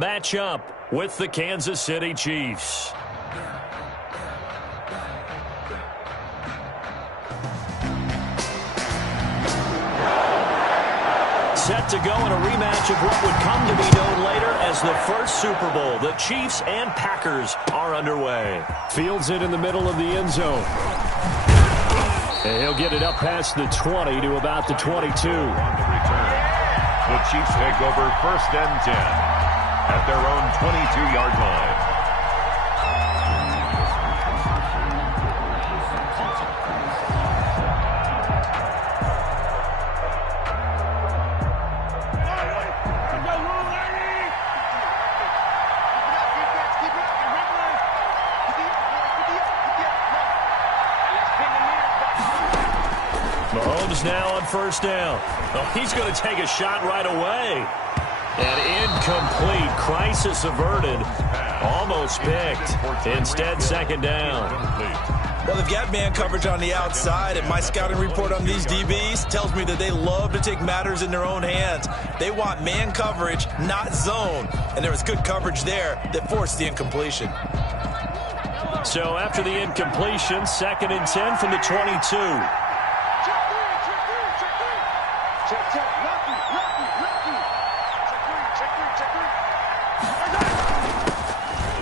match up with the Kansas City Chiefs. Set to go in a rematch of what would come to be known later as the first Super Bowl. The Chiefs and Packers are underway. Fields it in the middle of the end zone. And he'll get it up past the 20 to about the 22. On the return, the Chiefs take over 1st and 10 at their own 22-yard line. Mahomes now on 1st down. Oh, he's going to take a shot right away. And incomplete. Crisis averted. Almost picked. Instead, 2nd down. Well, they've got man coverage on the outside, and my scouting report on these DBs tells me that they love to take matters in their own hands. They want man coverage, not zone. And there was good coverage there that forced the incompletion. So after the incompletion, 2nd and 10 from the 22.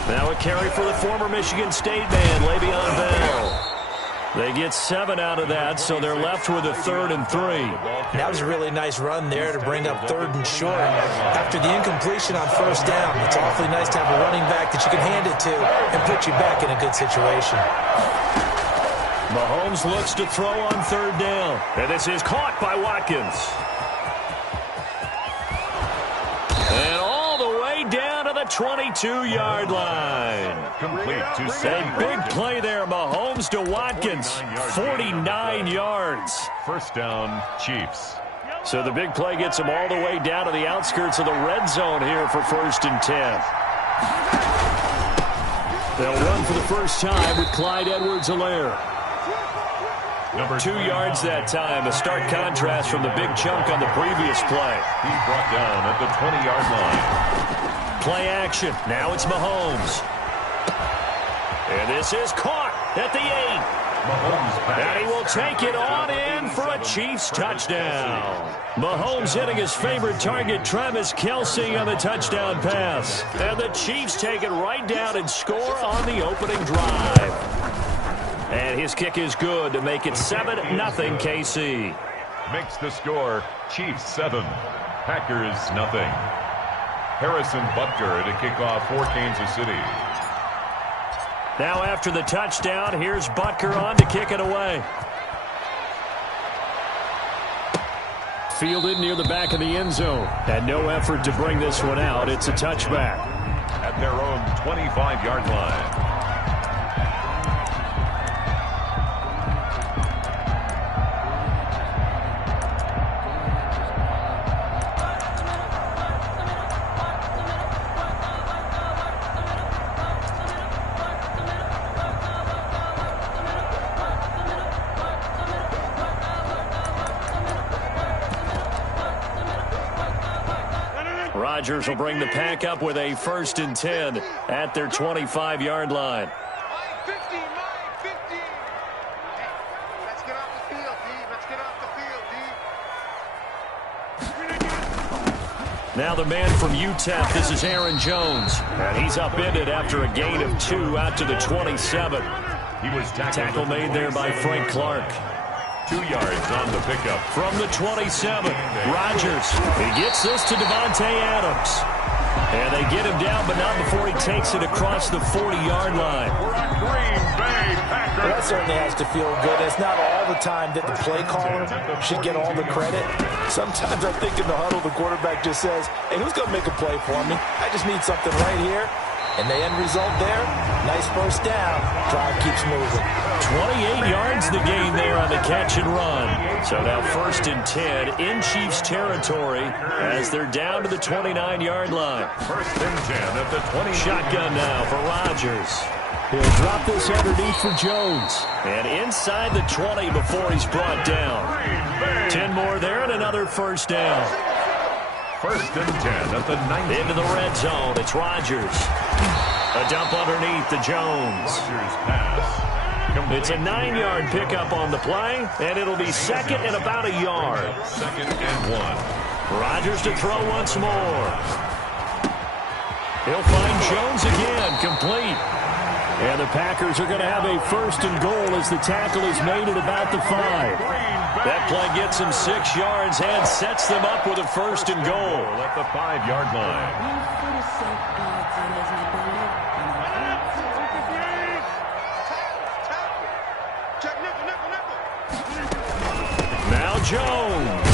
Now a carry for the former Michigan State man, Le'Veon Bell. They get 7 out of that, so they're left with a 3rd and 3. That was a really nice run there to bring up 3rd and short. After the incompletion on 1st down, it's awfully nice to have a running back that you can hand it to and put you back in a good situation. Mahomes looks to throw on 3rd down. And this is caught by Watkins. And all the way down to the 22-yard line. Complete to A big play there, Mahomes to Watkins. 49 yards. 1st down, Chiefs. So the big play gets him all the way down to the outskirts of the red zone here for 1st and 10. They'll run for the first time with Clyde Edwards-Helaire. 2 yards that time. A stark contrast from the big chunk on the previous play. He brought down at the 20-yard line. Play action. Now it's Mahomes. And this is caught at the 8. Mahomes And he will take it on in for a Chiefs touchdown. Mahomes hitting his favorite target, Travis Kelce, on the touchdown pass. And the Chiefs take it right down and score on the opening drive. And his kick is good to make it 7-0 KC. makes the score Chiefs 7, Packers nothing. Harrison Butker to kick off for Kansas City. Now after the touchdown, here's Butker on to kick it away. Fielded near the back of the end zone. And no effort to bring this one out. It's a touchback. At their own 25-yard line. Rodgers will bring the pack up with a 1st and 10 at their 25-yard line. Let's get off the field, D. Let's get off the field, D. Now the man from UTEP, this is Aaron Jones. And he's upended after a gain of 2 out to the 27. He was Tackle made there by Frank Clark. 2 yards on the pickup. From the 27, Rodgers. He gets this to Devontae Adams. And they get him down, but not before he takes it across the 40-yard line. Green Bay Packers. Well, that certainly has to feel good. It's not all the time that the play caller should get all the credit. Sometimes I think in the huddle, the quarterback just says, hey, who's going to make a play for me? I just need something right here. And the end result there, nice first down. Drive keeps moving. 28 yards the gain there on the catch and run. So now 1st and 10 in Chiefs territory as they're down to the 29-yard line. 1st and 10 at the 20. Shotgun now for Rodgers. He'll drop this underneath for Jones. And inside the 20 before he's brought down. 10 more there and another 1st down. First and 10 at the 19. Into the red zone. It's Rodgers. A dump underneath to Jones. Rodgers pass. It's a 9-yard pickup on the play, and it'll be second and about a yard. Second and 1. Rodgers to throw once more. He'll find Jones again, complete. And the Packers are going to have a first and goal as the tackle is made at about the 5. That play gets them 6 yards and sets them up with a first and goal. At the 5-yard line. Now Jones.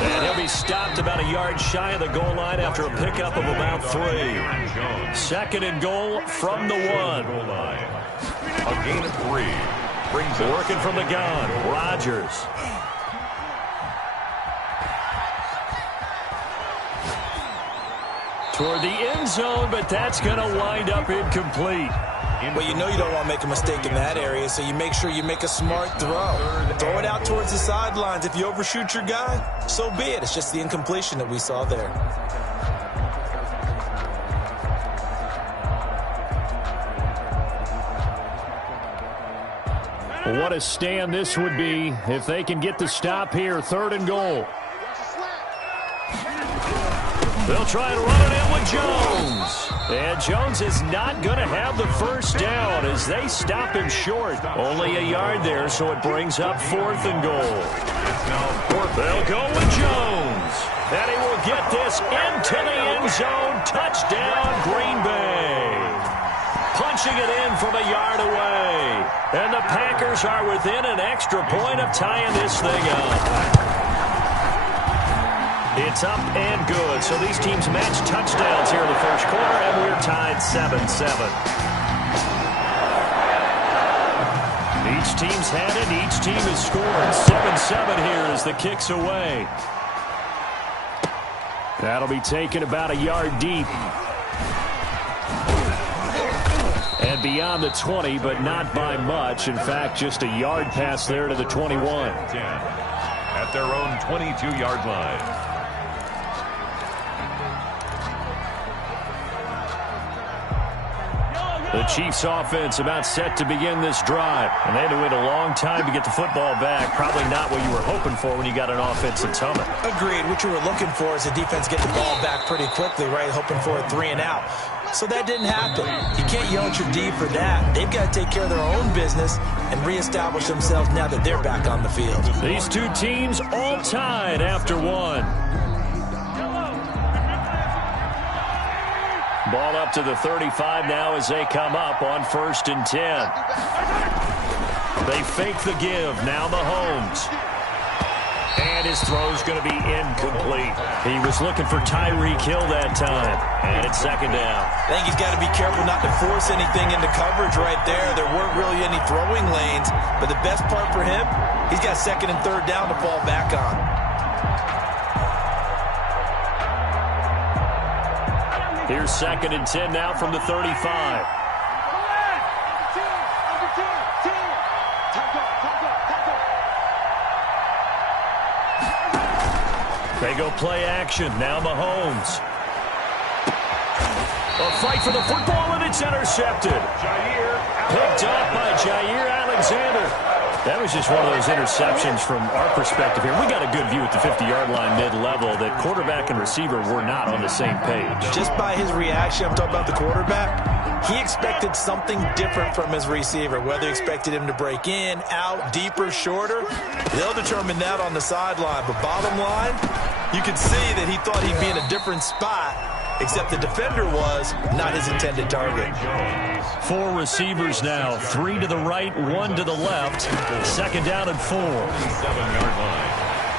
And he'll be stopped about a yard shy of the goal line after a pickup of about 3. Second and goal from the 1. A gain of 3. Brings it. Working from the gun. Rodgers. Toward the end zone, but that's going to wind up incomplete. Well, you know you don't want to make a mistake in that area, so you make sure you make a smart throw. Throw it out towards the sidelines. If you overshoot your guy, so be it. It's just the incompletion that we saw there. What a stand this would be if they can get the stop here. Third and goal. They'll try and run it in with Jones. And Jones is not going to have the first down as they stop him short. Only a yard there, so it brings up fourth and goal. They'll go with Jones. And he will get this into the end zone. Touchdown, Green Bay. Punching it in from a yard away. And the Packers are within an extra point of tying this thing up. It's up and good. So these teams match touchdowns here in the first quarter, and we're tied 7-7. Each team's had it. Each team has scored. 7-7 here as the kick's away. That'll be taken about a yard deep. And beyond the 20, but not by much. In fact, just a yard pass there to the 21. 10 at their own 22-yard line. The Chiefs offense about set to begin this drive. And they had to wait a long time to get the football back. Probably not what you were hoping for when you got an offense that's humming. Agreed. What you were looking for is the defense get the ball back pretty quickly, right? Hoping for a 3 and out. So that didn't happen. You can't yell at your D for that. They've got to take care of their own business and reestablish themselves now that they're back on the field. These two teams all tied after one. Ball up to the 35 now as they come up on 1st and 10. They fake the give. Now Mahomes. And his throw's going to be incomplete. He was looking for Tyreek Hill that time. And it's second down. I think he's got to be careful not to force anything into coverage right there. There weren't really any throwing lanes. But the best part for him, he's got 2nd and 3rd down to fall back on. Here's 2nd and 10 now from the 35. They go play action. Now Mahomes. A fight for the football, and it's intercepted. Picked up by Jair Alexander. That was just one of those interceptions from our perspective here. We got a good view at the 50-yard line mid-level that quarterback and receiver were not on the same page. Just by his reaction, I'm talking about the quarterback, he expected something different from his receiver, whether he expected him to break in, out, deeper, shorter. They'll determine that on the sideline. But bottom line, you could see that he thought he'd be in a different spot, except the defender was not his intended target. 4 receivers now. 3 to the right, 1 to the left. 2nd down and 4. 7-yard line.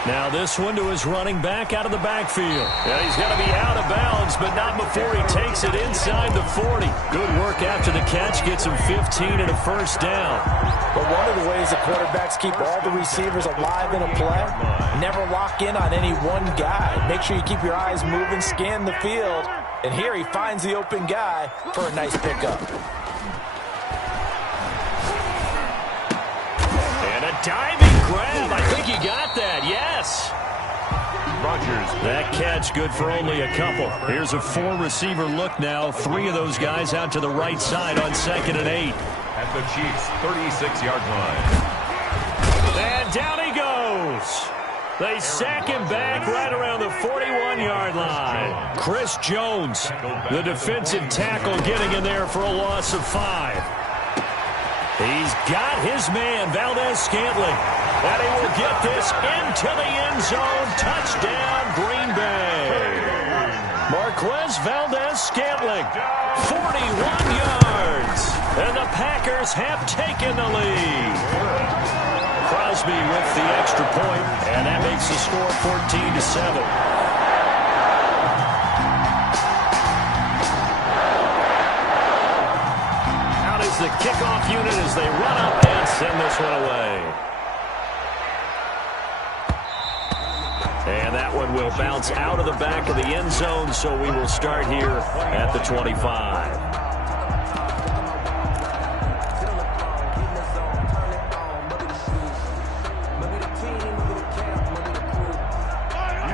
Now this one to his running back out of the backfield. Yeah, he's got to be out of bounds, but not before he takes it inside the 40. Good work after the catch. Gets him 15 and a first down. But one of the ways the quarterbacks keep all the receivers alive in a play, never lock in on any one guy. Make sure you keep your eyes moving, scan the field. And here he finds the open guy for a nice pickup. And a diving grab. I think he got that. Yes. Rodgers. That catch good for only a couple. Here's a four-receiver look now. Three of those guys out to the right side on 2nd and 8. At the Chiefs' 36-yard line. And down he goes. They sack him back right around the 41-yard line. Chris Jones, the defensive tackle, getting in there for a loss of 5. He's got his man, Valdez-Scantling. And he will get this into the end zone. Touchdown, Green Bay. Marquez Valdez-Scantling, 41 yards. And the Packers have taken the lead. Crosby with the extra point, and that makes the score 14-7. Out is the kickoff unit as they run up and send this one away. And that one will bounce out of the back of the end zone, so we will start here at the 25.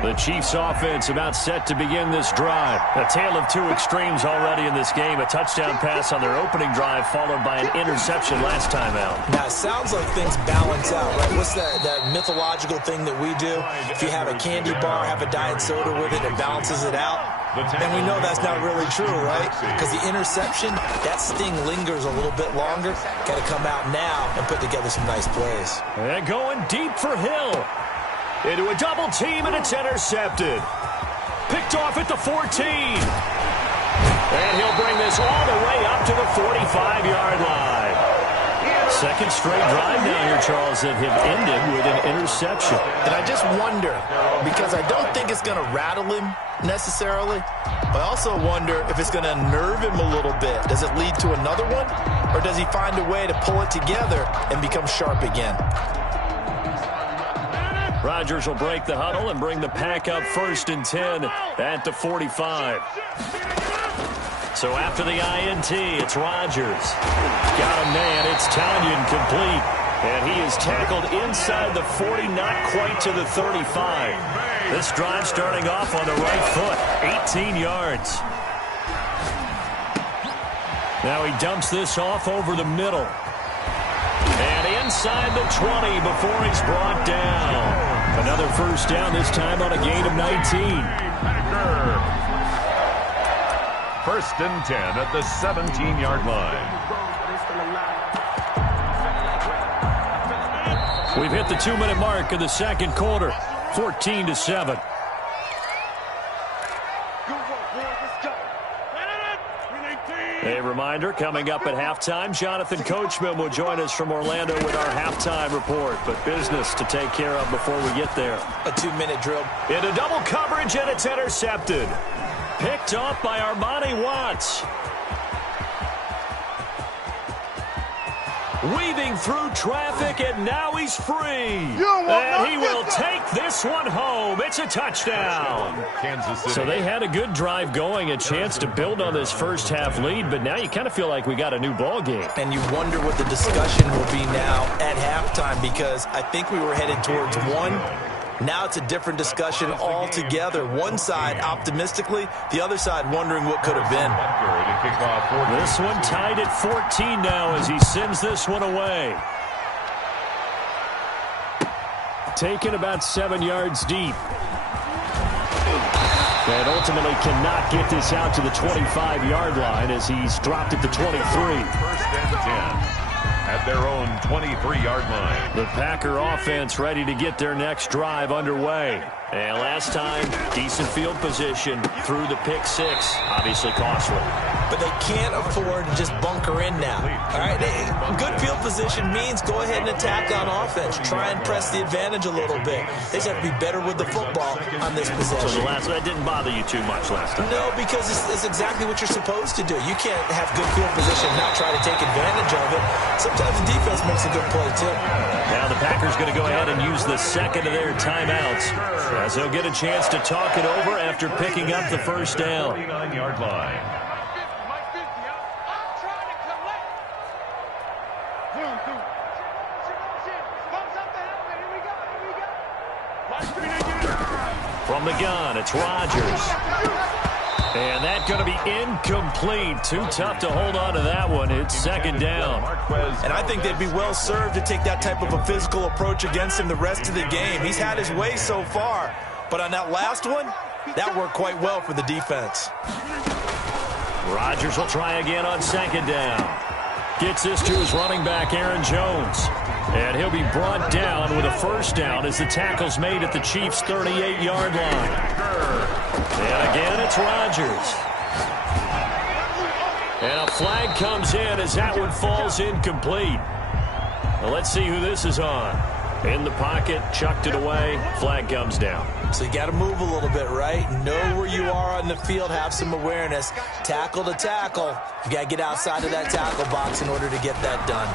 The Chiefs offense about set to begin this drive. A tale of two extremes already in this game. A touchdown pass on their opening drive followed by an interception last time out. Now, it sounds like things balance out, right? What's that mythological thing that we do? If you have a candy bar, have a diet soda with it, it balances it out. And we know that's not really true, right? Because the interception, that sting lingers a little bit longer. Got to come out now and put together some nice plays. And going deep for Hill. Into a double team, and it's intercepted. Picked off at the 14. And he'll bring this all the way up to the 45-yard line. Second straight drive now here, Charles, that have ended with an interception. And I just wonder, because I don't think it's going to rattle him necessarily, but I also wonder if it's going to nerve him a little bit. Does it lead to another one, or does he find a way to pull it together and become sharp again? Rodgers will break the huddle and bring the pack up 1st and 10 at the 45. So after the INT, it's Rodgers. Got a man. It's Tanyan complete. And he is tackled inside the 40, not quite to the 35. This drive starting off on the right foot, 18 yards. Now he dumps this off over the middle. And inside the 20 before he's brought down. Another first down, this time on a gain of 19. 1st and 10 at the 17-yard line. We've hit the 2-minute mark of the second quarter, 14-7. A reminder, coming up at halftime, Jonathan Coachman will join us from Orlando with our halftime report. But business to take care of before we get there. A 2-minute drill. Into double coverage, and it's intercepted. Picked off by Armani Watts. Weaving through traffic, and now he's free. And he will take this one home. It's a touchdown. Kansas City. So they had a good drive going, a chance to build on this first half lead, but now you kind of feel like we got a new ball game. And you wonder what the discussion will be now at halftime, because I think we were headed towards one. Now it's a different discussion altogether. One side optimistically, the other side wondering what could have been. This one tied at 14 now as he sends this one away. Taken about 7 yards deep. And ultimately cannot get this out to the 25-yard line as he's dropped it to 23. 1st and 10. At their own 23-yard line. The Packer offense ready to get their next drive underway. And last time, decent field position through the pick six. Obviously costly. But they can't afford to just bunker in now. All right, good field position means go ahead and attack on offense. Try and press the advantage a little bit. They just have to be better with the football on this possession. So that didn't bother you too much last time? No, because it's exactly what you're supposed to do. You can't have good field position and not try to take advantage of it. Sometimes the defense makes a good play, too. Now the Packers going to go ahead and use the second of their timeouts as they'll get a chance to talk it over after picking up the first down. 49-yard line. From the gun, it's Rodgers. And that's going to be incomplete. Too tough to hold on to that one. It's second down. And I think they'd be well served to take that type of a physical approach against him the rest of the game. He's had his way so far. But on that last one, that worked quite well for the defense. Rodgers will try again on second down. Gets this to his running back, Aaron Jones. And he'll be brought down with a first down as the tackle's made at the Chiefs' 38-yard line. And again, it's Rodgers. And a flag comes in as that one falls incomplete. Well, let's see who this is on. In the pocket, chucked it away, flag comes down. So you got to move a little bit, right? Know where you are on the field, have some awareness. Tackle to tackle. You got to get outside of that tackle box in order to get that done.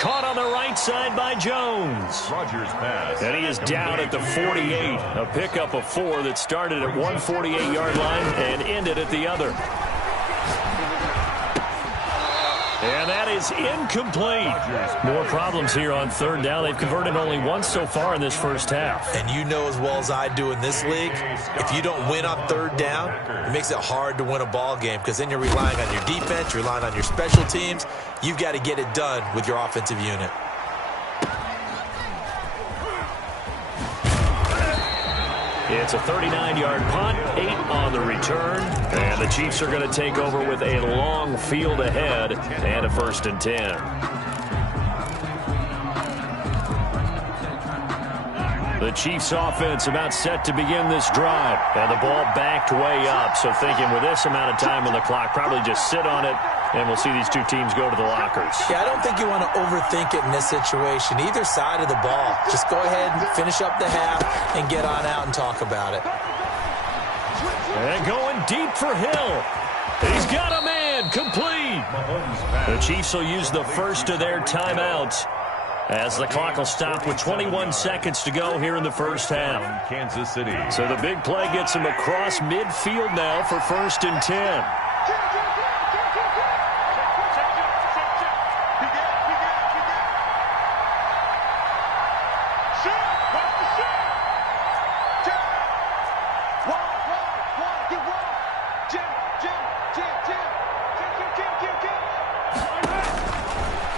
Caught on the right side by Jones. Rodgers pass. And he is down at the 48. A pickup of 4 that started at one 48-yard line and ended at the other. And that is incomplete. More problems here on third down. They've converted only once so far in this first half. And you know as well as I do in this league, if you don't win on third down, it makes it hard to win a ball game because then you're relying on your defense, you're relying on your special teams. You've got to get it done with your offensive unit. It's a 39-yard punt, 8 on the return, and the Chiefs are going to take over with a long field ahead and a 1st and 10. The Chiefs offense about set to begin this drive, and the ball backed way up, so thinking with this amount of time on the clock, probably just sit on it, and we'll see these two teams go to the lockers. Yeah, I don't think you want to overthink it in this situation. Either side of the ball. Just go ahead and finish up the half and get on out and talk about it. And going deep for Hill. He's got a man, complete. The Chiefs will use the first of their timeouts as the clock will stop with 21 seconds to go here in the first half. Kansas City. So the big play gets him across midfield now for 1st and 10.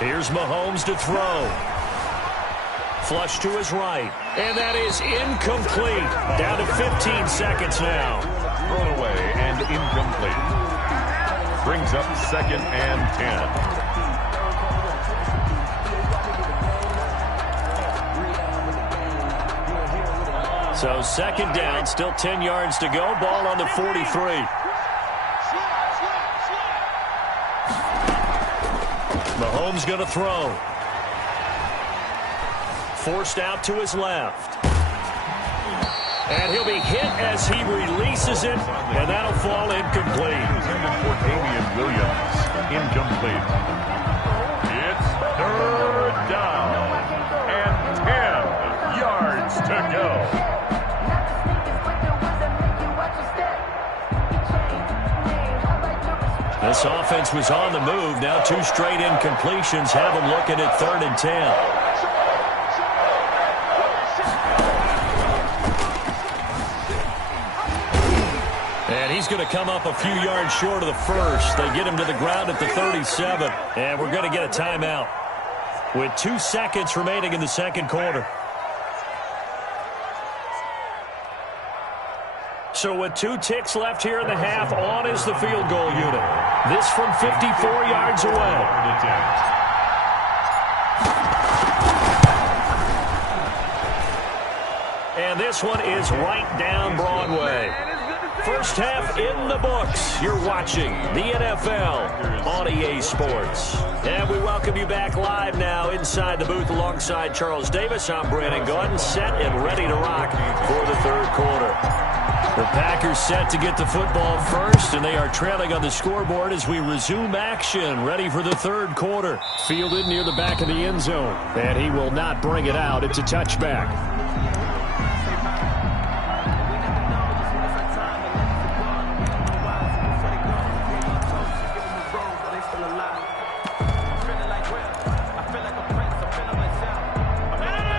Here's Mahomes to throw. Flush to his right. And that is incomplete. Down to 15 seconds now. Thrown away and incomplete. Brings up 2nd and 10. So 2nd down, still 10 yards to go. Ball on the 43. Mahomes going to throw. Forced out to his left. And he'll be hit as he releases it, and that'll fall incomplete. Intended for Damian Williams. Incomplete. It's 3rd down and 10 yards to go. This offense was on the move. Now 2 straight incompletions have them looking at 3rd and 10. And he's going to come up a few yards short of the first. They get him to the ground at the 37. And we're going to get a timeout with 2 seconds remaining in the second quarter. So with 2 ticks left here in the half, on is the field goal unit. This from 54 yards away. And this one is right down Broadway. First half in the books. You're watching the NFL on EA Sports. And we welcome you back live now inside the booth alongside Charles Davis. I'm Brandon Gordon, set and ready to rock for the third quarter. The Packers set to get the football first, and they are trailing on the scoreboard as we resume action, ready for the third quarter. Fielded near the back of the end zone, and he will not bring it out. It's a touchback.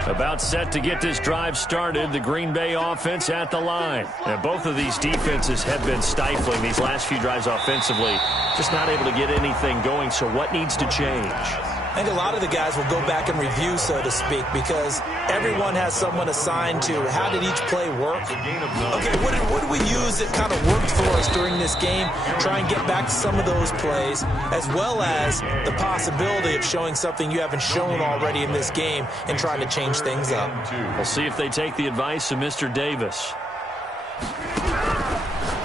About about set to get this drive started. The Green Bay offense at the line. And both of these defenses have been stifling these last few drives offensively. Just not able to get anything going. So what needs to change? I think a lot of the guys will go back and review, so to speak, because everyone has someone assigned to how did each play work. Okay, what did we use that kind of worked for us during this game? Try and get back to some of those plays, as well as the possibility of showing something you haven't shown already in this game and trying to change things up. We'll see if they take the advice of Mr. Davis.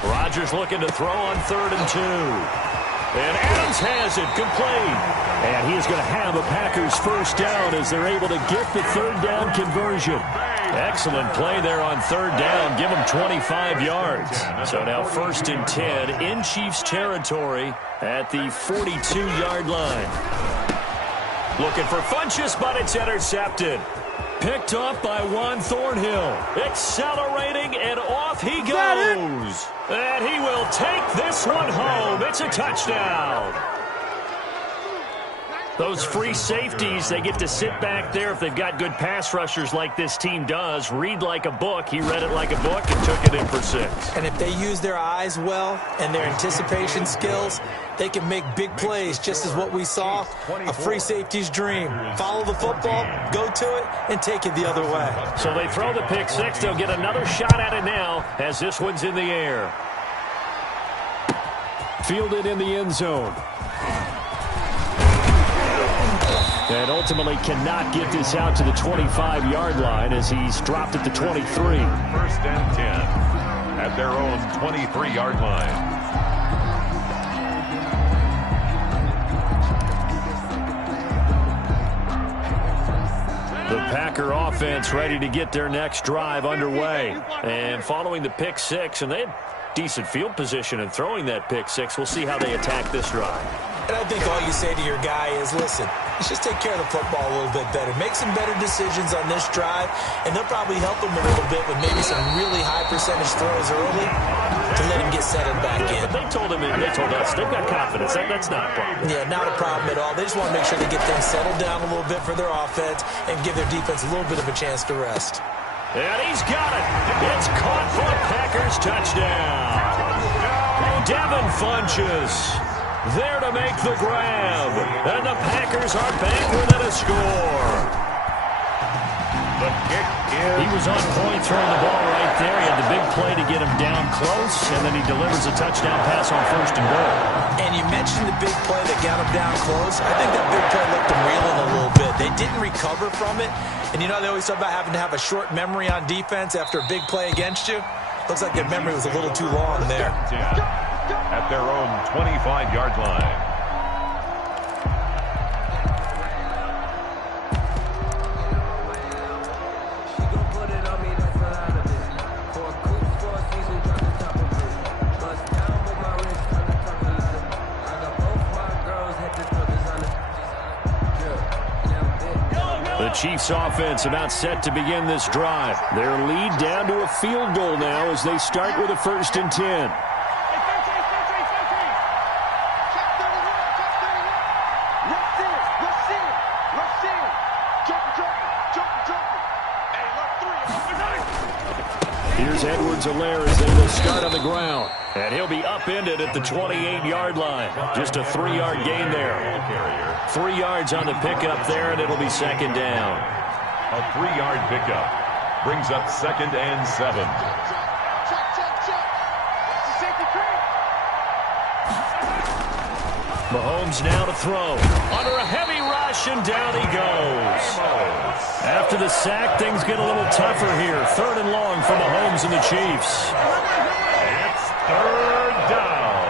Rodgers looking to throw on 3rd and 2. And Adams has it complete. And he is going to have a Packers first down as they're able to get the 3rd down conversion. Excellent play there on 3rd down. Give them 25 yards. So now 1st and 10 in Chiefs territory at the 42-yard line. Looking for Funchess, but it's intercepted. Picked up by Juan Thornhill. Accelerating, and off he goes. And he will take this one home. It's a touchdown. Those free safeties, they get to sit back there if they've got good pass rushers like this team does. Read like a book. He read it like a book and took it in for 6. And if they use their eyes well and their anticipation skills, they can make big plays, just as what we saw, a free safety's dream. Follow the football, go to it, and take it the other way. So they throw the pick 6. They'll get another shot at it now as this one's in the air. Fielded in the end zone. And ultimately cannot get this out to the 25-yard line as he's dropped at the 23. 1st and 10 at their own 23-yard line. The Packer offense ready to get their next drive underway. And following the pick 6, and they had decent field position in throwing that pick 6. We'll see how they attack this drive. And I think all you say to your guy is, listen, let's just take care of the football a little bit better. Make some better decisions on this drive, and they'll probably help him a little bit with maybe some really high percentage throws early to let him get settled back in. But they told us they've got confidence. That's not a problem. Yeah, not a problem at all. They just want to make sure they get things settled down a little bit for their offense and give their defense a little bit of a chance to rest. And he's got it. It's caught for a Packers touchdown. Devin Funchess there to make the grab. And the Packers are back within a score. The kick is... He was on point throwing the ball right there. He had the big play to get him down close, and then he delivers a touchdown pass on 1st and goal. And you mentioned the big play that got him down close. I think that big play left him reeling a little bit. They didn't recover from it. And you know they always talk about having to have a short memory on defense after a big play against you. Looks like their memory was a little too long there. At their own 25-yard line. The Chiefs offense about set to begin this drive. Their lead down to a field goal now as they start with a 1st and 10. Here's Edwards-Helaire as they will start on the ground. And he'll be upended at the 28-yard line. Just a 3-yard gain there. 3 yards on the pickup there, and it'll be 2nd down. A 3-yard pickup brings up 2nd and 7. Mahomes now to throw. Under a heavy rush, and down he goes. After the sack, things get a little tougher here. 3rd and long for Mahomes and the Chiefs. It's 3rd down.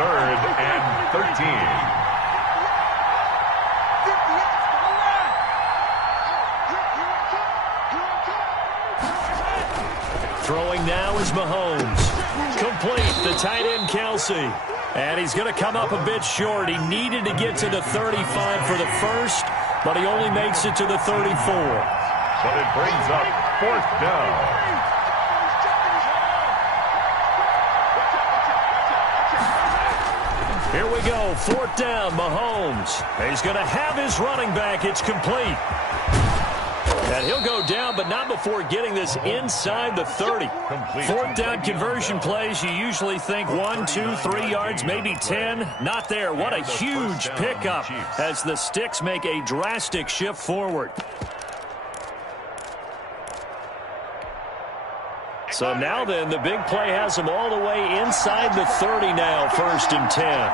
3rd and 13. Throwing now is Mahomes. Complete, the tight end Kelsey. And he's going to come up a bit short. He needed to get to the 35 for the first, but he only makes it to the 34. But it brings up 4th down. Here we go, 4th down, Mahomes. He's going to have his running back. It's complete. And he'll go down, but not before getting this inside the 30. Fourth down conversion plays, you usually think 1, 2, 3 yards, maybe 10. Not there. What a huge pickup as the Sticks make a drastic shift forward. So now then, the big play has them all the way inside the 30 now, 1st and 10.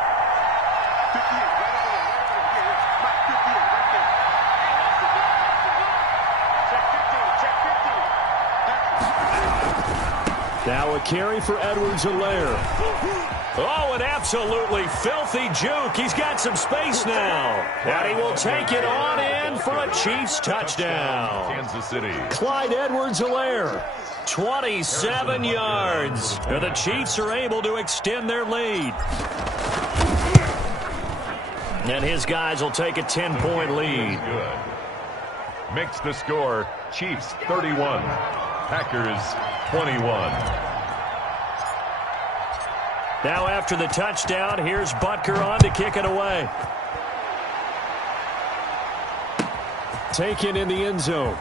Now a carry for Edwards-Helaire. Oh, an absolutely filthy juke. He's got some space now. And he will take it on in for a Chiefs touchdown. Kansas City. Clyde Edwards-Helaire, 27 yards. And the Chiefs are able to extend their lead. And his guys will take a 10-point lead. Good. Makes the score Chiefs 31, Packers 21. Now after the touchdown, here's Butker on to kick it away. Taken in the end zone.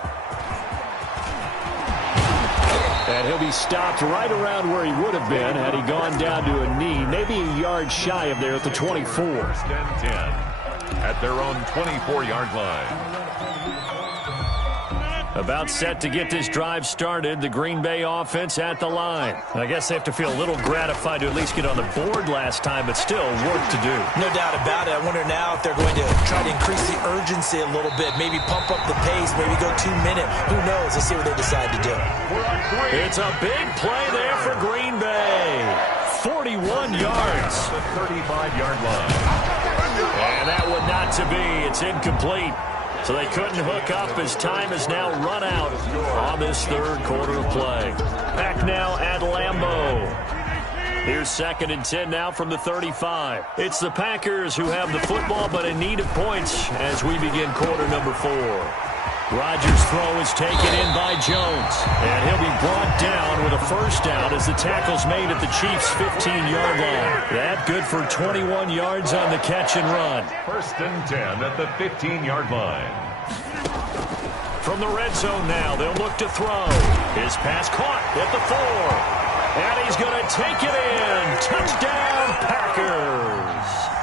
And he'll be stopped right around where he would have been had he gone down to a knee, maybe a yard shy of there at the 24. 1st and 10 at their own 24-yard line. About set to get this drive started, the Green Bay offense at the line. I guess they have to feel a little gratified to at least get on the board last time, but still work to do. No doubt about it. I wonder now if they're going to try to increase the urgency a little bit, maybe pump up the pace, maybe go 2-minute. Who knows? Let's see what they decide to do. It's a big play there for Green Bay. 41 yards. The 35-yard line. And that one not to be. It's incomplete. So they couldn't hook up as time has now run out on this third quarter of play. Back now at Lambeau. Here's 2nd and 10 now from the 35. It's the Packers who have the football but in need of points as we begin quarter number 4. Rodgers' throw is taken in by Jones. And he'll be brought down with a first down as the tackle's made at the Chiefs' 15-yard line. That good for 21 yards on the catch and run. 1st and 10 at the 15-yard line. From the red zone now, they'll look to throw. His pass caught at the 4. And he's going to take it in. Touchdown, Packers.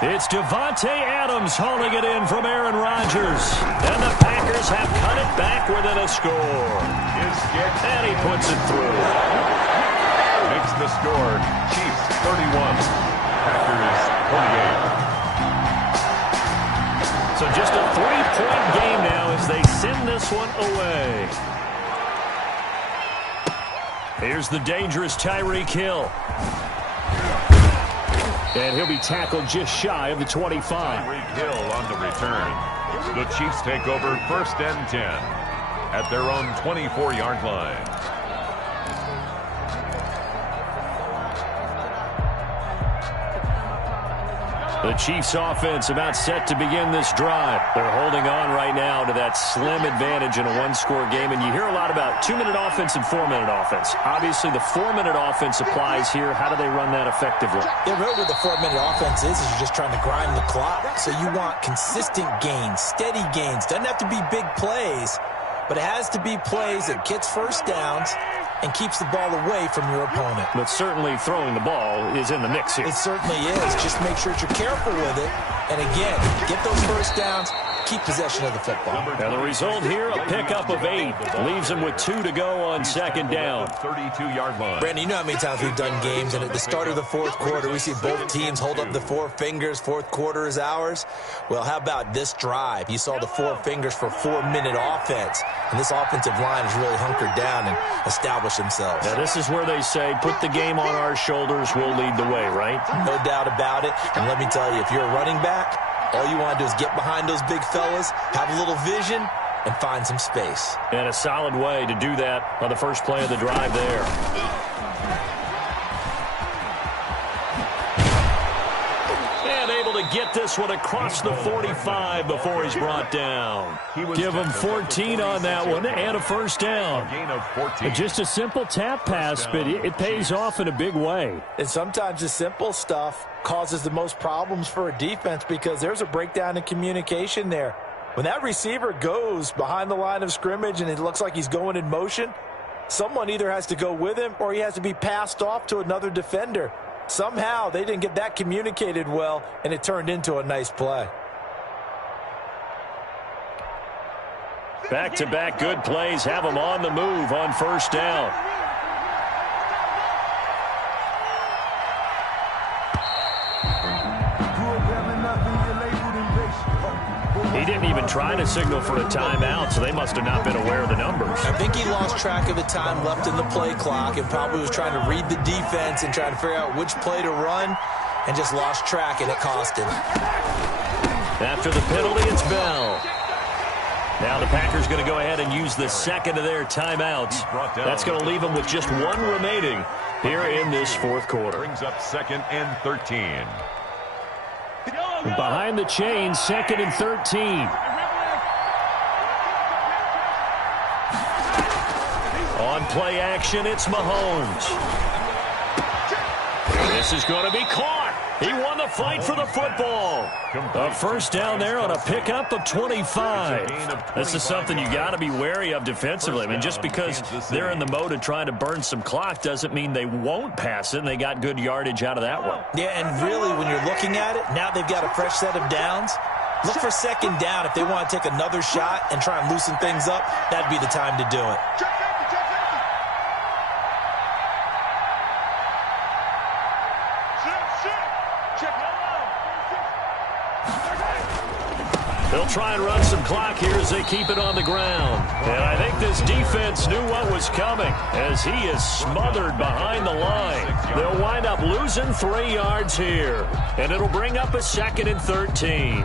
It's Devontae Adams hauling it in from Aaron Rodgers. And the Packers have cut it back within a score. And he puts it through. Makes the score Chiefs 31, Packers 48. So just a 3-point game now as they send this one away. Here's the dangerous Tyreek Hill. And he'll be tackled just shy of the 25. Tyreek Hill on the return. The Chiefs take over 1st and 10 at their own 24-yard line. The Chiefs offense about set to begin this drive. They're holding on right now to that slim advantage in a one-score game. And you hear a lot about 2-minute offense and 4-minute offense. Obviously, the 4-minute offense applies here. How do they run that effectively? Yeah, really what the 4-minute offense is you're just trying to grind the clock. So you want consistent gains, steady gains. Doesn't have to be big plays, but it has to be plays that gets first downs and keeps the ball away from your opponent. But certainly throwing the ball is in the mix here. It certainly is. Just make sure that you're careful with it. And again, get those first downs, keep possession of the football. Now the result here, a pickup of 8. Leaves them with 2 to go on 2nd down. 32-yard line. Brandon, you know how many times we've done games, and at the start of the 4th quarter, we see both teams hold up the 4 fingers, 4th quarter is ours. Well, how about this drive? You saw the 4 fingers for 4-minute offense, and this offensive line has really hunkered down and established themselves. Now this is where they say, put the game on our shoulders, we'll lead the way, right? No doubt about it, and let me tell you, if you're a running back, all you want to do is get behind those big fellas, have a little vision, and find some space. And a solid way to do that on the first play of the drive there. And able to get this one across the 45 before he's brought down. Give him 14 on that one and a first down. Gain of 14. Just a simple tap pass, but it pays off in a big way. And sometimes the simple stuff causes the most problems for a defense because there's a breakdown in communication there. When that receiver goes behind the line of scrimmage and it looks like he's going in motion, someone either has to go with him or he has to be passed off to another defender. Somehow they didn't get that communicated well, and it turned into a nice play. Back-to-back good plays have them on the move on first down. He didn't even try to signal for a timeout, so they must have not been aware of the numbers. I think he lost track of the time left in the play clock and probably was trying to read the defense and trying to figure out which play to run and just lost track, and it cost him. After the penalty, it's Bell. Now the Packers going to go ahead and use the second of their timeouts. That's going to leave them with just one remaining here in this fourth quarter. Brings up 2nd and 13. Behind the chains, 2nd and 13. On play action, it's Mahomes. This is going to be caught. He won the fight for the football. A first down there on a pickup of 25. This is something you got to be wary of defensively. I mean, just because they're in the mode of trying to burn some clock doesn't mean they won't pass it, and they got good yardage out of that one. Yeah, and really, when you're looking at it, now they've got a fresh set of downs. Look for second down. If they want to take another shot and try and loosen things up, that'd be the time to do it. They'll try and run some clock here as they keep it on the ground. And I think this defense knew what was coming as he is smothered behind the line. They'll wind up losing 3 yards here. And it'll bring up a 2nd and 13.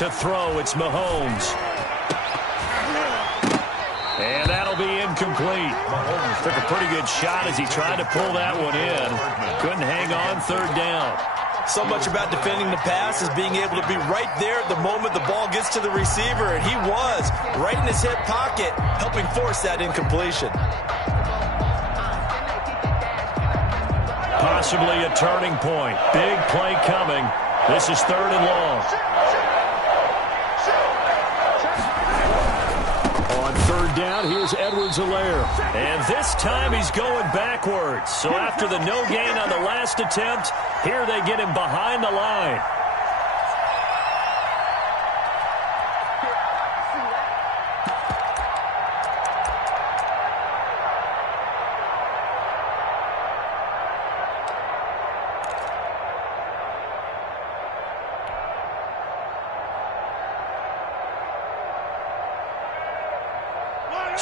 To throw, it's Mahomes. And that'll be incomplete. Mahomes took a pretty good shot as he tried to pull that one in. Couldn't hang on 3rd down. So much about defending the pass is being able to be right there at the moment the ball gets to the receiver, and he was right in his hip pocket, helping force that incompletion. Possibly a turning point. Big play coming. This is 3rd and long. Down, here's Edwards-Helaire. And this time he's going backwards. So after the no gain on the last attempt, here they get him behind the line.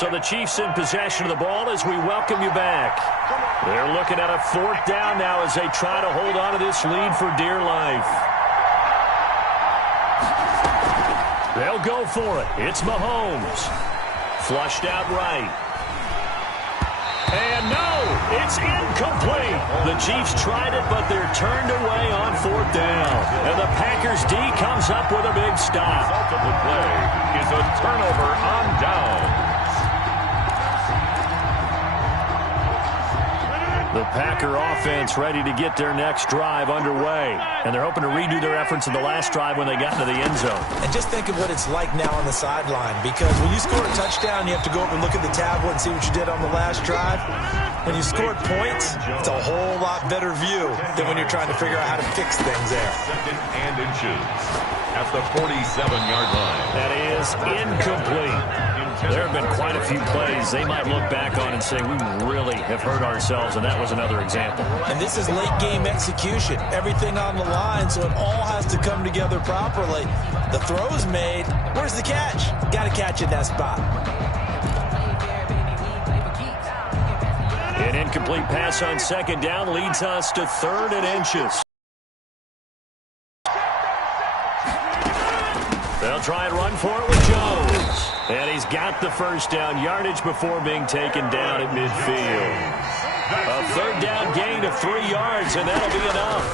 So the Chiefs in possession of the ball as we welcome you back. They're looking at a 4th down now as they try to hold on to this lead for dear life. They'll go for it. It's Mahomes. Flushed out right. And no, it's incomplete. The Chiefs tried it, but they're turned away on 4th down. And the Packers D comes up with a big stop. The result of the play is a turnover on down. The Packer offense ready to get their next drive underway. And they're hoping to redo their efforts in the last drive when they got into the end zone. And just think of what it's like now on the sideline, because when you score a touchdown, you have to go up and look at the tablet and see what you did on the last drive. When you scored points, it's a whole lot better view than when you're trying to figure out how to fix things there. 2nd and inches at the 47-yard line. That is incomplete. There have been quite a few plays they might look back on and say, we really have hurt ourselves, and that was another example. And this is late-game execution. Everything on the line, so it all has to come together properly. The throw's made. Where's the catch? Got to catch in that spot. An incomplete pass on 2nd down leads us to 3rd and inches. They'll try and run for it with Jones. And he's got the first down yardage before being taken down at midfield. A 3rd down gain of 3 yards, and that'll be enough.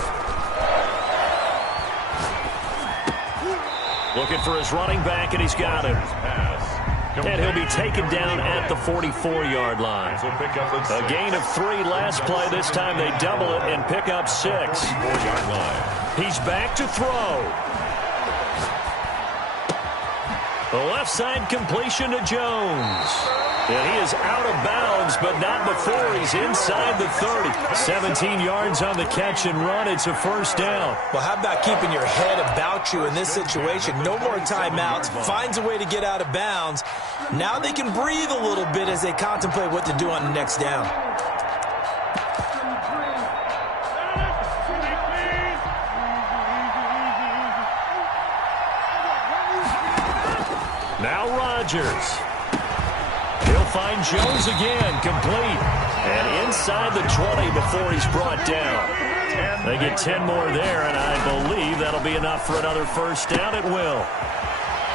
Looking for his running back, and he's got him. And he'll be taken down at the 44-yard line. A gain of 3 last play. This time they double it and pick up 6. He's back to throw. The left side completion to Jones. And he is out of bounds, but not before he's inside the 30. 17 yards on the catch and run. It's a first down. Well, how about keeping your head about you in this situation? No more timeouts. Finds a way to get out of bounds. Now they can breathe a little bit as they contemplate what to do on the next down. Now Rodgers. He'll find Jones again, complete. And inside the 20 before he's brought down. They get 10 more there, and I believe that'll be enough for another first down. It will.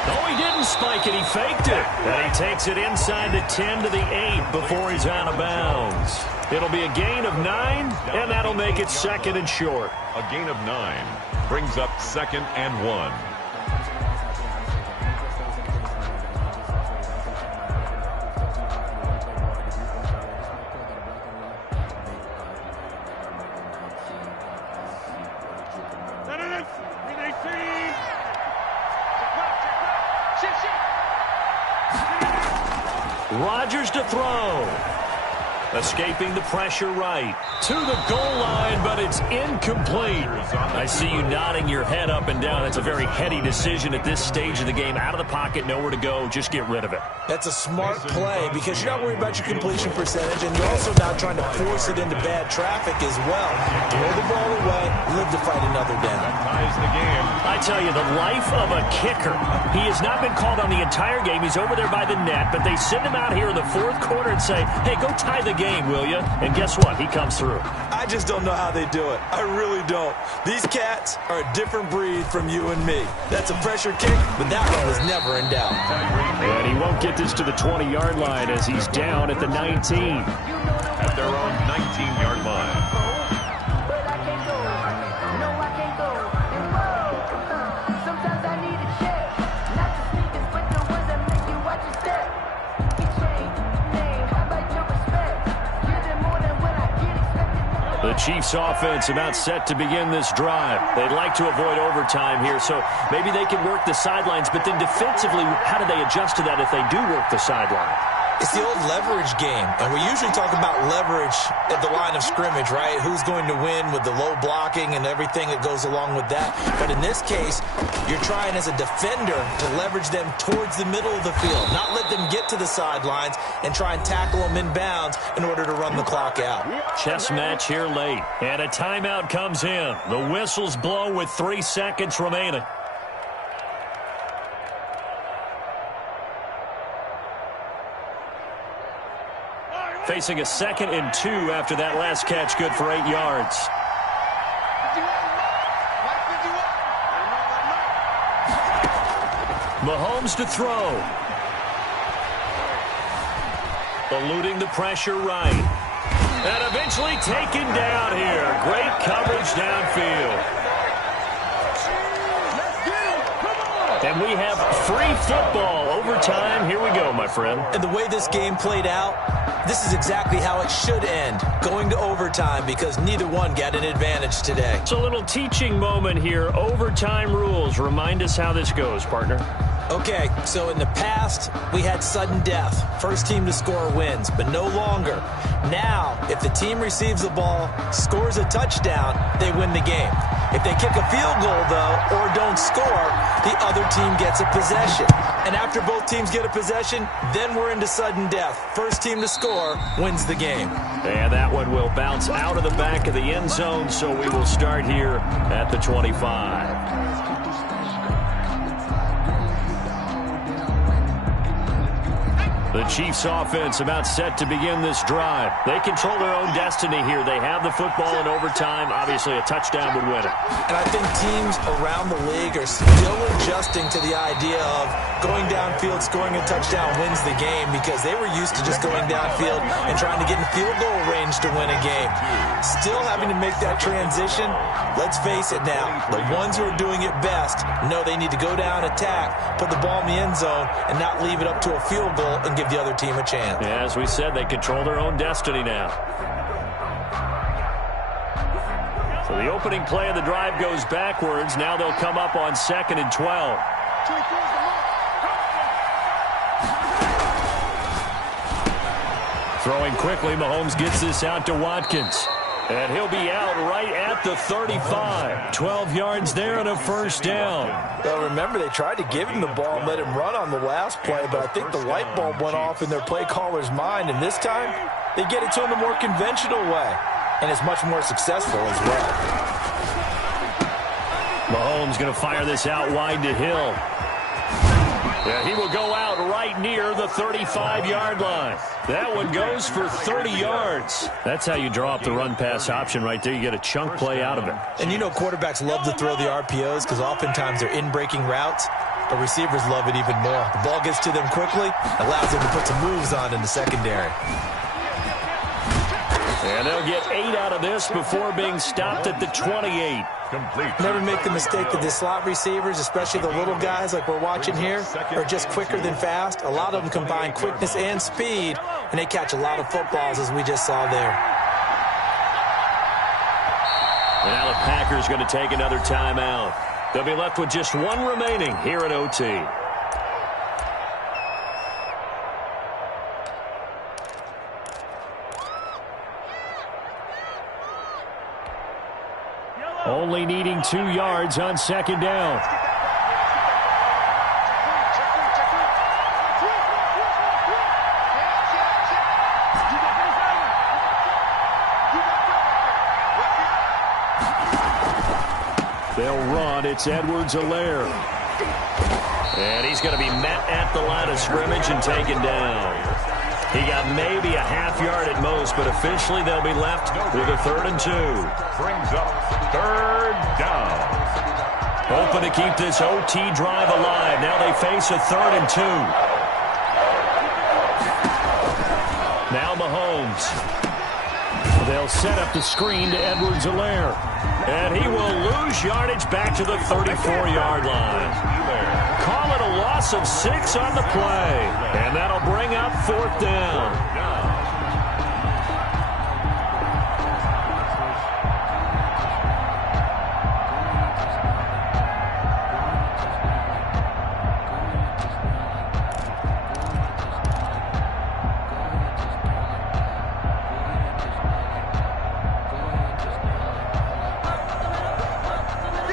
No, he didn't spike it. He faked it. And he takes it inside the 10 to the 8 before he's out of bounds. It'll be a gain of 9, and that'll make it 2nd and short. A gain of 9 brings up 2nd and 1. Rodgers to throw. Escaping the pressure right. To the goal line, but it's incomplete. I see you nodding your head up and down. That's a very heady decision at this stage of the game. Out of the pocket, nowhere to go. Just get rid of it. That's a smart play because you're not worried about your completion percentage, and you're also not trying to force it into bad traffic as well. Throw the ball away, live to fight another down. Ties the game. I tell you, the life of a kicker. He has not been called on the entire game. He's over there by the net, but they send him out here in the 4th quarter and say, hey, go tie the game, will you? And guess what? He comes through. I just don't know how they do it. I really don't. These cats are a different breed from you and me. That's a pressure kick, but that one was never in doubt. And he won't get this to the 20-yard line as he's down at the 19. At their own 19-yard line. The Chiefs offense about set to begin this drive. They'd like to avoid overtime here, so maybe they can work the sidelines, but then defensively, how do they adjust to that if they do work the sideline? It's the old leverage game, and we usually talk about leverage at the line of scrimmage, right? Who's going to win with the low blocking and everything that goes along with that. But in this case, you're trying as a defender to leverage them towards the middle of the field, not let them get to the sidelines and try and tackle them in bounds in order to run the clock out. Chess match here late, and a timeout comes in. The whistles blow with 3 seconds remaining. Facing a 2nd and 2 after that last catch, good for 8 yards. Mahomes to throw. Eluding the pressure right. And eventually taken down here. Great coverage downfield. And we have free football. Overtime. Here we go, my friend. And the way this game played out, this is exactly how it should end, going to overtime, because neither one got an advantage today. It's a little teaching moment here. Overtime rules. Remind us how this goes, partner. Okay, so in the past, we had sudden death. First team to score wins, but no longer. Now, if the team receives the ball, scores a touchdown, they win the game. If they kick a field goal, though, or don't score, the other team gets a possession. And after both teams get a possession, then we're into sudden death. First team to score wins the game. And that one will bounce out of the back of the end zone, so we will start here at the 25. The Chiefs offense about set to begin this drive. They control their own destiny here. They have the football in overtime. Obviously, a touchdown would win it. And I think teams around the league are still adjusting to the idea of going downfield, scoring a touchdown wins the game, because they were used to just going downfield and trying to get in field goal range to win a game. Still having to make that transition. Let's face it now, the ones who are doing it best know they need to go down, attack, put the ball in the end zone, and not leave it up to a field goal and give the other team a chance. Yeah, as we said, they control their own destiny now. So the opening play of the drive goes backwards. Now they'll come up on 2nd and 12. Throwing quickly, Mahomes gets this out to Watkins. And he'll be out right at the 35. 12 yards there and a first down. Well, remember, they tried to give him the ball and let him run on the last play, but I think the light bulb went off in their play caller's mind, and this time they get it to him the more conventional way, and it's much more successful as well. Mahomes going to fire this out wide to Hill. Yeah, he will go out right near the 35-yard line. That one goes for 30 yards. That's how you draw up the run-pass option right there. You get a chunk play out of it. And you know quarterbacks love to throw the RPOs because oftentimes they're in-breaking routes, but receivers love it even more. The ball gets to them quickly, allows them to put some moves on in the secondary. And they'll get 8 out of this before being stopped at the 28. Complete. Never make the mistake that the slot receivers, especially the little guys like we're watching here, are just quicker than fast. A lot of them combine quickness and speed, and they catch a lot of footballs, as we just saw there. And now the Packers going to take another timeout. They'll be left with just one remaining here at OT. Only needing 2 yards on 2nd down. They'll run. It's Edwards-Helaire. And he's going to be met at the line of scrimmage and taken down. He got maybe a half yard at most, but officially they'll be left with a 3rd and 2. Brings up 3rd down. Hoping to keep this OT drive alive. Now they face a 3rd and 2. Now Mahomes. They'll set up the screen to Edwards-Helaire. And he will lose yardage back to the 34-yard line. Call it a loss of 6 on the play. And that'll bring up 4th down.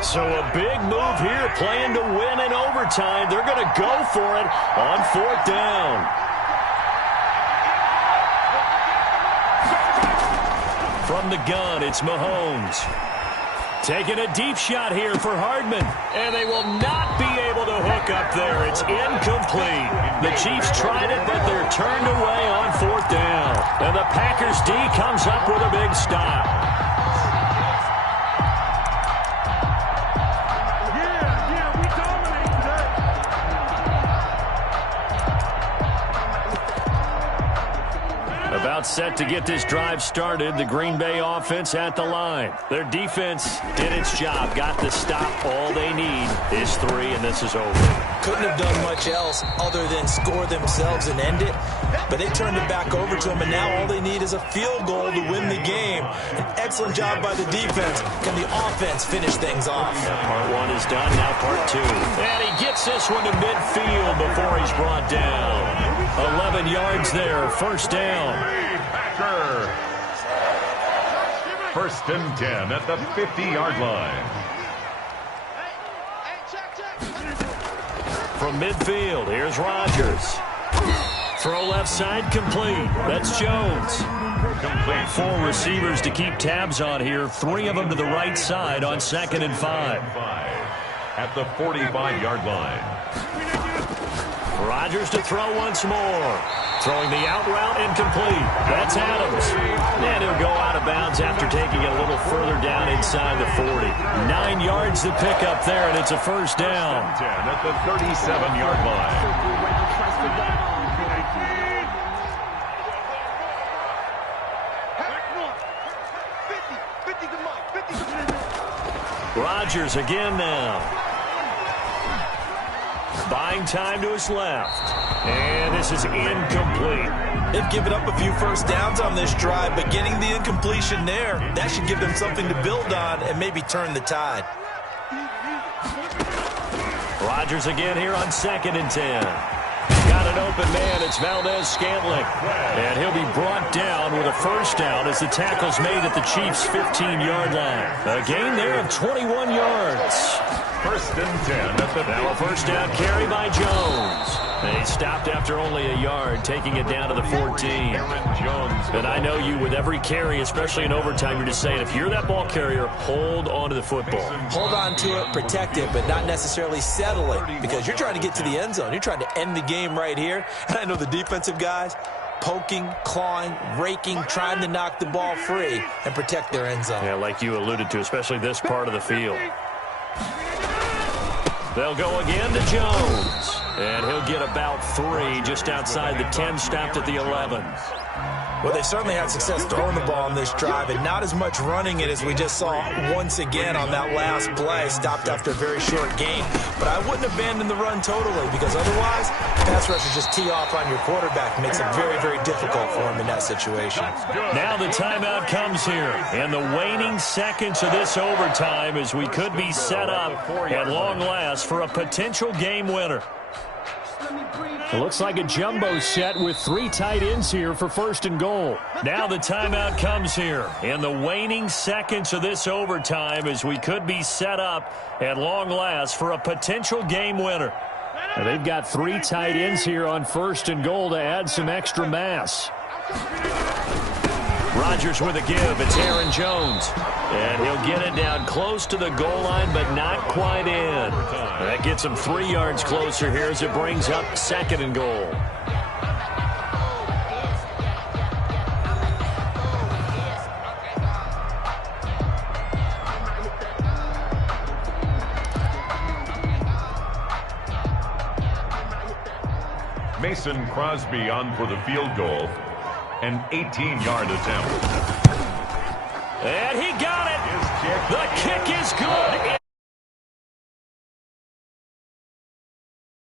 So a big move here, playing to win in overtime. They're going to go for it on 4th down. From the gun, it's Mahomes. Taking a deep shot here for Hardman. And they will not be able to hook up there. It's incomplete. The Chiefs tried it, but they're turned away on 4th down. And the Packers D comes up with a big stop. About set to get this drive started. The Green Bay offense at the line. Their defense did its job. Got the stop. All they need is 3, and this is over. Couldn't have done much else other than score themselves and end it. But they turned it back over to them, and now all they need is a field goal to win the game. An excellent job by the defense. Can the offense finish things off? Part 1 is done. Now part 2. And he gets this one to midfield before he's brought down. 11 yards there. 1st down. Packer. 1st and 10 at the 50-yard line. From midfield, here's Rodgers. Throw left side, complete. That's Jones. Complete. 4 receivers to keep tabs on here. 3 of them to the right side on 2nd and 5. At the 45-yard line. Rodgers to throw once more. Throwing the out route incomplete. That's Adams. And he'll go out of bounds after taking it a little further down inside the 40. 9 yards to pick up there, and it's a first down. 10 at the 37-yard line. Rodgers again now. Buying time to his left. And this is incomplete. They've given up a few first downs on this drive, but getting the incompletion there, that should give them something to build on and maybe turn the tide. Rodgers again here on 2nd and 10. Got an open man. It's Valdez-Scantling. And he'll be brought down with a first down as the tackle's made at the Chiefs' 15-yard line. A gain there of 21 yards. 1st and 10 at the now a first down carry by Jones. They stopped after only a yard, taking it down to the 14. And I know you, with every carry, especially in overtime, you're just saying, if you're that ball carrier, hold on to the football. Hold on to it, protect it, but not necessarily settle it, because you're trying to get to the end zone. You're trying to end the game right here. And I know the defensive guys, poking, clawing, raking, trying to knock the ball free and protect their end zone. Yeah, like you alluded to, especially this part of the field. They'll go again to Jones. And he'll get about 3 just outside the 10, stopped at the 11. Well, they certainly had success throwing the ball on this drive, and not as much running it as we just saw once again on that last play, stopped after a very short gain. But I wouldn't abandon the run totally, because otherwise, pass rushers just tee off on your quarterback. It makes it very, very difficult for him in that situation. Now the timeout comes here, and the waning seconds of this overtime as we could be set up at long last for a potential game winner. It looks like a jumbo set with 3 tight ends here for 1st and goal. Now the timeout comes here, and the waning seconds of this overtime as we could be set up at long last for a potential game winner. Now they've got 3 tight ends here on 1st and goal to add some extra mass. Rodgers with a give. It's Aaron Jones. And he'll get it down close to the goal line, but not quite in. That gets him 3 yards closer here as it brings up 2nd and goal. Mason Crosby on for the field goal. An 18-yard attempt. And he got it. The kick